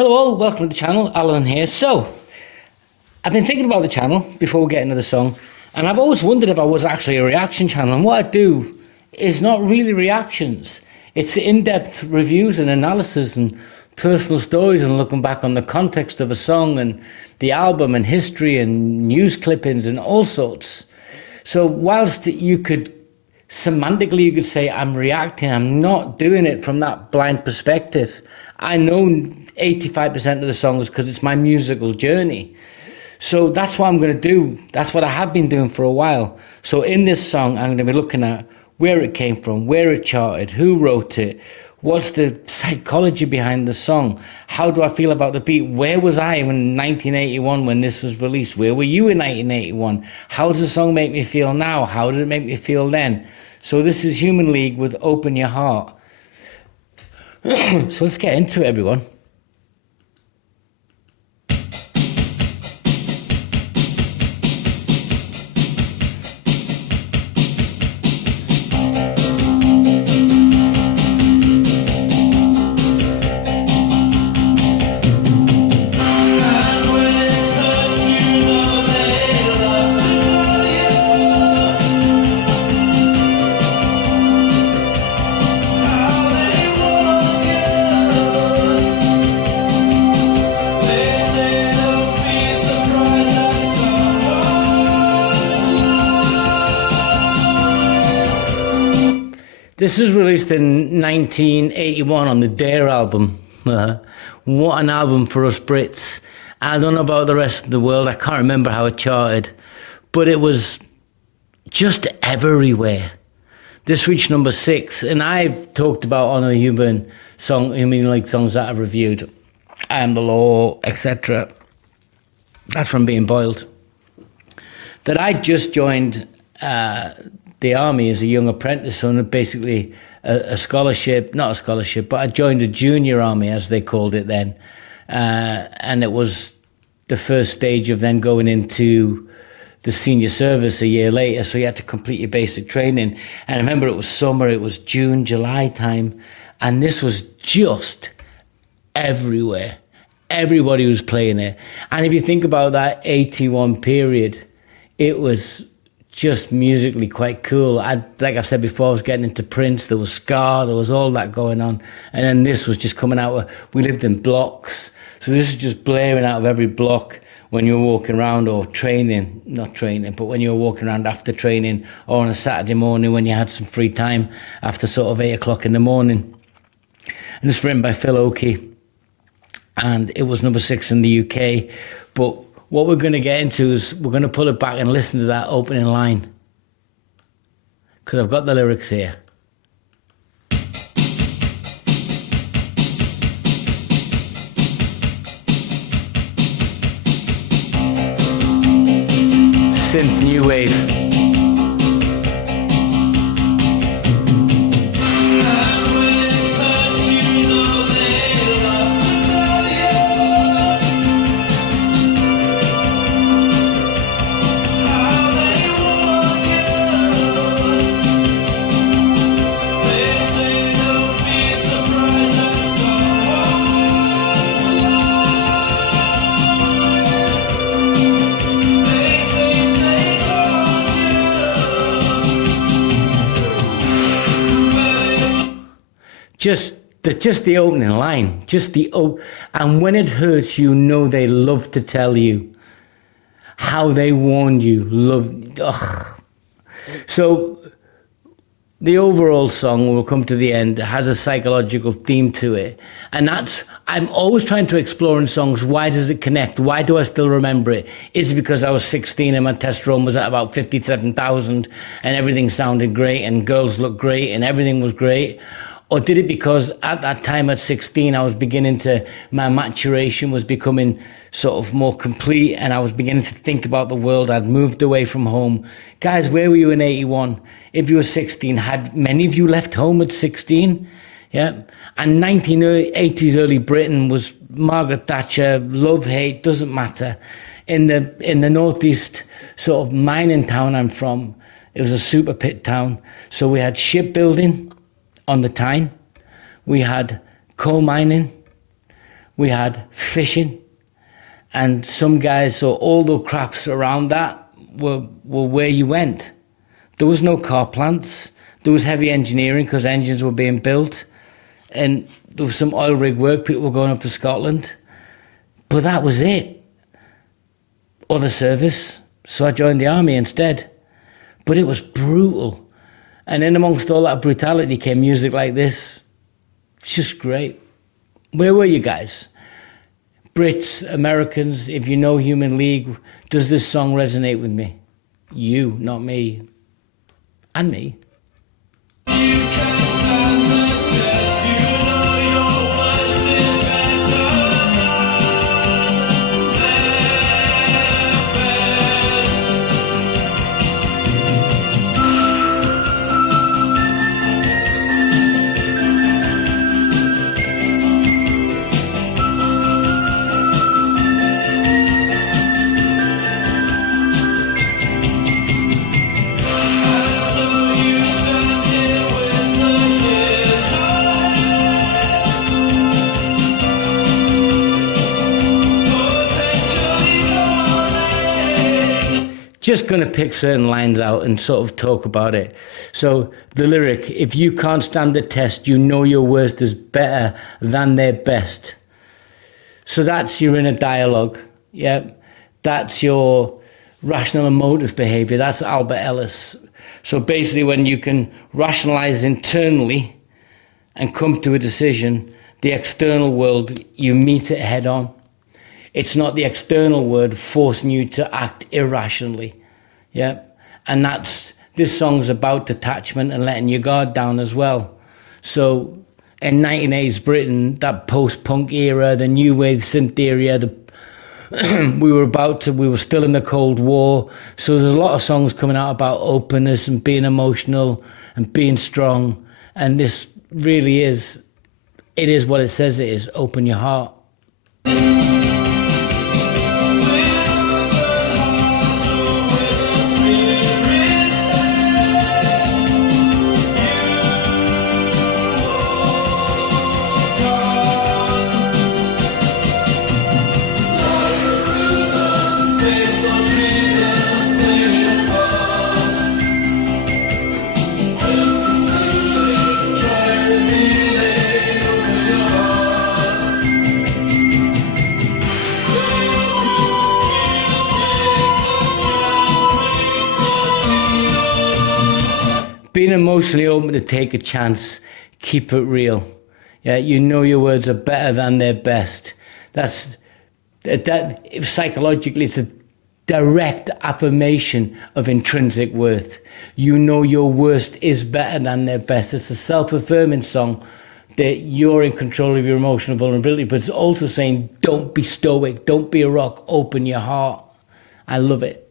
Hello all, welcome to the channel, Alan here. So, I've been thinking about the channel before we get into the song, and I've always wondered if I was actually a reaction channel, and what I do is not really reactions. It's in-depth reviews and analysis and personal stories and looking back on the context of a song and the album and history and news clippings and all sorts. So whilst you could, semantically you could say I'm reacting, I'm not doing it from that blind perspective. I know 85% of the songs because it's my musical journey. So that's what I'm going to do. That's what I have been doing for a while. So in this song, I'm going to be looking at where it came from, where it charted, who wrote it, what's the psychology behind the song, how do I feel about the beat, where was I in 1981 when this was released, where were you in 1981, how does the song make me feel now, how did it make me feel then? So this is Human League with Open Your Heart. So let's get into it, everyone. This was released in 1981 on the Dare album. What an album for us Brits. I don't know about the rest of the world. I can't remember how it charted, but it was just everywhere. This reached number 6, and I've talked about on a Human League songs that I've reviewed. I Am the Law, etc. That's from Being Boiled. That I just joined the army as a young apprentice on basically a scholarship, not a scholarship, but I joined a junior army as they called it then. And it was the first stage of then going into the senior service a year later. So you had to complete your basic training. And I remember it was summer, it was June, July time. And this was just everywhere. Everybody was playing it. And if you think about that 81 period, it was just musically quite cool. Like I said before, I was getting into Prince, there was ska, there was all that going on. And then this was just coming out. We lived in blocks. So this is just blaring out of every block when you were walking around or training, not training, but when you were walking around after training or on a Saturday morning when you had some free time after sort of 8 o'clock in the morning. And it's written by Phil Oakey. And it was number 6 in the UK. But what we're going to get into is we're going to pull it back and listen to that opening line, because I've got the lyrics here. Synth new wave. Just the opening line, and when it hurts, you know they love to tell you how they warned you. So the overall song, we'll come to the end, has a psychological theme to it. And I'm always trying to explore in songs, why does it connect? Why do I still remember it? Is it because I was 16 and my testosterone was at about 57,000 and everything sounded great and girls looked great and everything was great? Or did it because at that time at 16, my maturation was becoming sort of more complete and I was beginning to think about the world. I'd moved away from home. Guys, where were you in 81? If you were 16, had many of you left home at 16? Yeah. And 1980s early Britain was Margaret Thatcher, love, hate, doesn't matter. In the northeast sort of mining town I'm from, it was a super pit town. So we had shipbuilding on the Tyne. We had coal mining. we had fishing, and some guys, so all the crafts around that were where you went. There was no car plants. There was heavy engineering because engines were being built, and there was some oil rig work. People were going up to Scotland, but that was it. Or the service. So I joined the army instead. But it was brutal. And in amongst all that brutality came music like this. It's just great. Where were you guys? Brits, Americans, if you know Human League, does this song resonate with me? You, not me. And me. You can stand the test, you know your worst is better than their best. And so you stand here with the years potentially calling. Just going to pick certain lines out and sort of talk about it. So the lyric, if you can't stand the test, you know your worst is better than their best. So that's your inner dialogue. Yeah, that's your rational emotive behavior. That's Albert Ellis. So basically when you can rationalize internally and come to a decision, the external world, you meet it head on. It's not the external world forcing you to act irrationally. Yeah. And this song's about detachment and letting your guard down as well. So in 1980s Britain, that post-punk era, the new wave synth era, we were still in the Cold War. So there's a lot of songs coming out about openness and being emotional and being strong. And this really is, it is what it says it is, open your heart. Being emotionally open to take a chance, keep it real. Yeah, you know your words are better than their best. That psychologically, it's a direct affirmation of intrinsic worth. You know your worst is better than their best. It's a self-affirming song that you're in control of your emotional vulnerability, but it's also saying, don't be stoic, don't be a rock, open your heart. I love it.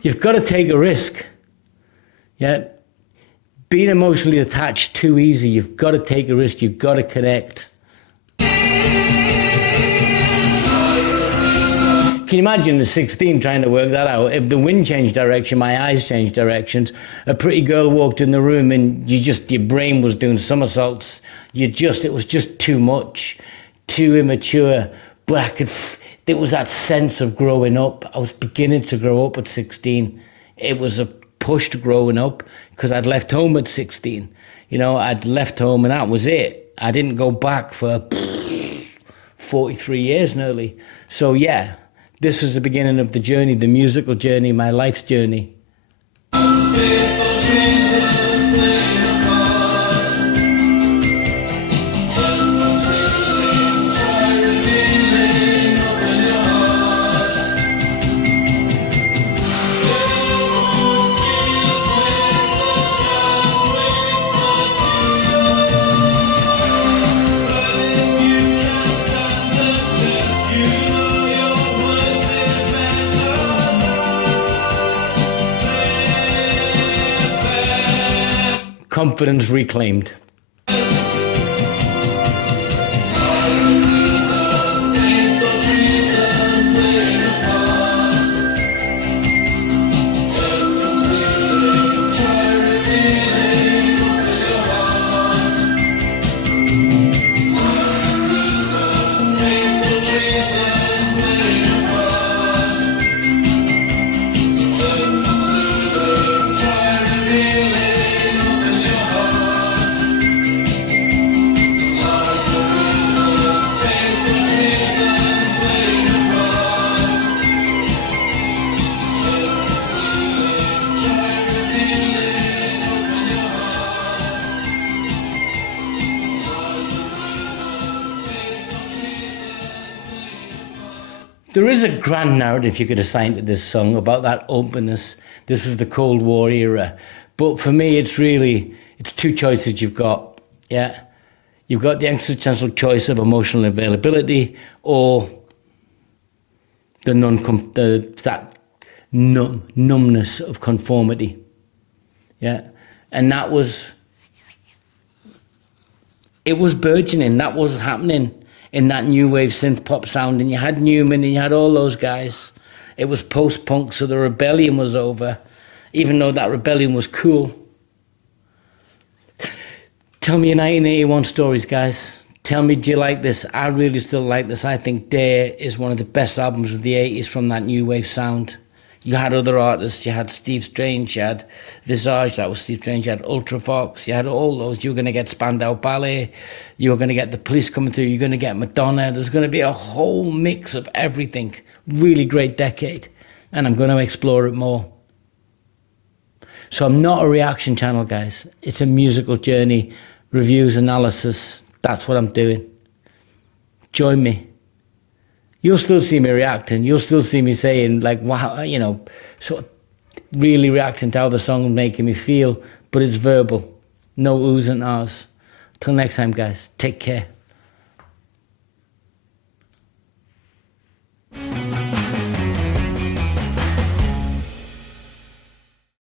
You've got to take a risk. Yeah. Being emotionally attached too easy. You've got to take a risk. You've got to connect. Can you imagine at 16 trying to work that out? If the wind changed direction, my eyes changed directions, a pretty girl walked in the room and your brain was doing somersaults. It was just too much, too immature. But there was that sense of growing up. I was beginning to grow up at 16. It was a push to growing up because I'd left home at 16. I'd left home and that was it. I didn't go back for 43 years nearly. So yeah, this was the beginning of the journey, the musical journey, my life's journey. confidence reclaimed. There is a grand narrative you could assign to this song about that openness. This was the Cold War era. But for me, it's two choices you've got. Yeah. You've got the existential choice of emotional availability or that numbness of conformity. Yeah. And it was burgeoning. That was happening in that new wave synth pop sound, and you had Newman and you had all those guys. It was post-punk, so the rebellion was over, even though that rebellion was cool. Tell me your 1981 stories, guys. Tell me, do you like this? I really still like this. I think Dare is one of the best albums of the 80s from that new wave sound. You had other artists. You had Steve Strange, you had Visage, that was Steve Strange, you had Ultravox, you had all those. You were going to get Spandau Ballet, you were going to get The Police coming through, you're going to get Madonna. There's going to be a whole mix of everything. Really great decade. And I'm going to explore it more. So I'm not a reaction channel, guys. It's a musical journey, reviews, analysis. That's what I'm doing. Join me. You'll still see me reacting. You'll still see me saying, like, wow, sort of really reacting to how the song is making me feel. But it's verbal. No oohs and ahs. Till next time, guys. Take care.